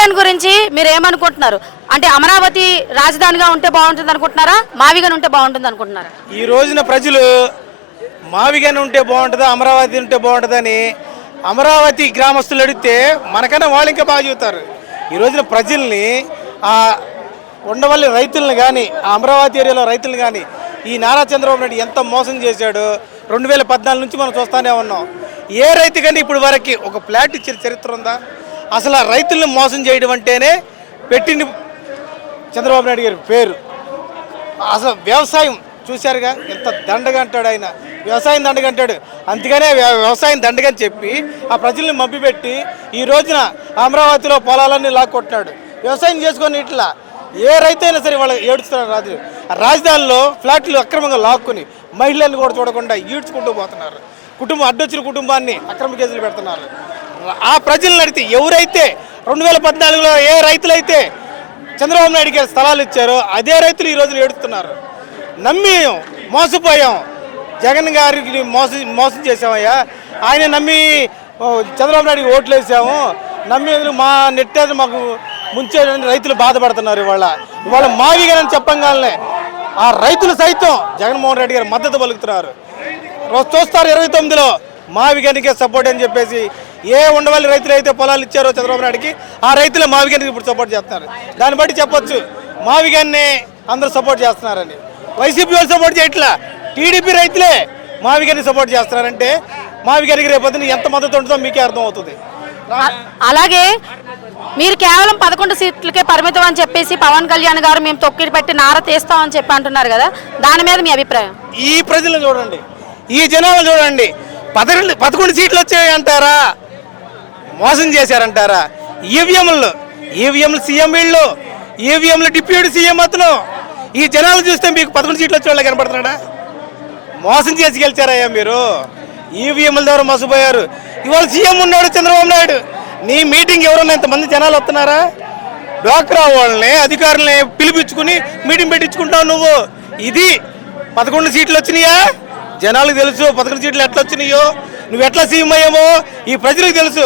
మావిగన్ గురించి మీరు ఏమనుకుంటున్నారు? అంటే అమరావతి రాజధానిగా ఉంటే బాగుంటుంది అనుకుంటున్నారా, మావిగన్ ఉంటే బాగుంటుంది అనుకుంటున్నారా? ఈ రోజున ప్రజలు మావిగన్ ఉంటే బాగుంటుందా, అమరావతి ఉంటే బాగుంటుందని అమరావతి గ్రామస్తులు అడిగితే మనకన్నా వాళ్ళు ఇంకా బాగా చెబుతారు. ఈ రోజున ప్రజల్ని ఉండవల్లి రైతులను కానీ, అమరావతి ఏరియాలో రైతులను కానీ ఈ నారా చంద్రబాబు నాయుడు ఎంత మోసం చేశాడు. 2014 నుంచి మనం చూస్తూనే ఉన్నాం. ఏ రైతు కానీ ఇప్పుడు వరకు ఒక ఫ్లాట్ ఇచ్చిన చరిత్ర ఉందా? అసలు ఆ రైతులను మోసం చేయడం అంటేనే పెట్టింది చంద్రబాబు నాయుడు గారి పేరు. అసలు వ్యవసాయం చూశారుగా, ఎంత దండగా అంటాడు ఆయన. వ్యవసాయం దండగా అంటాడు. అందుకనే వ్యవసాయం దండగని చెప్పి ఆ ప్రజల్ని మభ్యపెట్టి ఈ రోజున అమరావతిలో పొలాలన్నీ లాక్కొట్టినాడు. వ్యవసాయం చేసుకొని ఇట్లా ఏ రైతు అయినా సరే వాళ్ళు ఏడుస్తున్నారు. రాజధానిలో ఫ్లాట్లు అక్రమంగా లాక్కుని మహిళలను కూడా చూడకుండా ఈడ్చుకుంటూ పోతున్నారు. అడ్డొచ్చిన కుటుంబాన్ని అక్రమ కేసులు పెడుతున్నారు. ఆ ప్రజలను అడిగితే ఎవరైతే 2014లో ఏ రైతులైతే చంద్రబాబు నాయుడు గారు స్థలాలు ఇచ్చారో అదే రైతులు ఈ రోజున ఏడుస్తున్నారు. నమ్మి మోసపోయాం, జగన్ గారికి మోసం చేసామయ్యా, ఆయన నమ్మి చంద్రబాబు నాయుడికి ఓట్లు వేసాము, నమ్మి మా నెట్టేది మాకు ముంచేదని రైతులు బాధపడుతున్నారు. ఇవాళ మావిగనని చెప్పంగానే ఆ రైతులు సైతం జగన్మోహన్ రెడ్డి గారు మద్దతు పలుకుతున్నారు. చూస్తారు 29లో మావిగనికే సపోర్ట్ అని చెప్పేసి ఏ ఉండవల్లి రైతులు అయితే పొలాలు ఇచ్చారో చంద్రబాబు నాయుడికి ఆ రైతులే మావిగనికి ఇప్పుడు సపోర్ట్ చేస్తున్నారు. దాన్ని బట్టి చెప్పొచ్చు మావిగన్ని అందరూ సపోర్ట్ చేస్తున్నారని. వైసీపీ వాళ్ళు సపోర్ట్ చేయట్లా, టీడీపీ రైతులే మావిగన్ని సపోర్ట్ చేస్తున్నారంటే మావిగనికి రేపొద్దున ఎంత మద్దతు ఉంటుందో మీకే అర్థం అవుతుంది. అలాగే మీరు కేవలం 11 సీట్లకే పరిమితం అని చెప్పేసి పవన్ కళ్యాణ్ గారు మేము తొక్కిడి పెట్టి నార తీస్తామని చెప్పి అంటున్నారు కదా, దాని మీద మీ అభిప్రాయం? ఈ ప్రజలను చూడండి, ఈ జనాలను చూడండి. 11 సీట్లు వచ్చాయి అంటారా? మోసం చేశారంటారా? ఈవీఎంలు సీఎం వీళ్ళు, ఈవీఎంలు డిప్యూటీ సీఎం అతను. ఈ జనాలు చూస్తే మీకు 11 సీట్లు వచ్చే వాళ్ళు కనపడుతున్నాడా? మోసం చేసి గెలిచారయ్యా మీరు. ఈవీఎంల ద్వారా మోసపోయారు. ఇవాళ సీఎం ఉన్నాడు చంద్రబాబు నాయుడు. నీ మీటింగ్ ఎవరన్నా ఇంతమంది జనాలు వస్తున్నారా? డ్వాక్రా వాళ్ళని అధికారులని పిలిపించుకుని మీటింగ్ పెట్టించుకుంటావు నువ్వు. ఇది 11 సీట్లు వచ్చినాయా? జనాలకు తెలుసు 11 సీట్లు ఎట్లా వచ్చినాయో, నువ్వు ఎట్లా సీఎం అయ్యావో ఈ ప్రజలకు తెలుసు.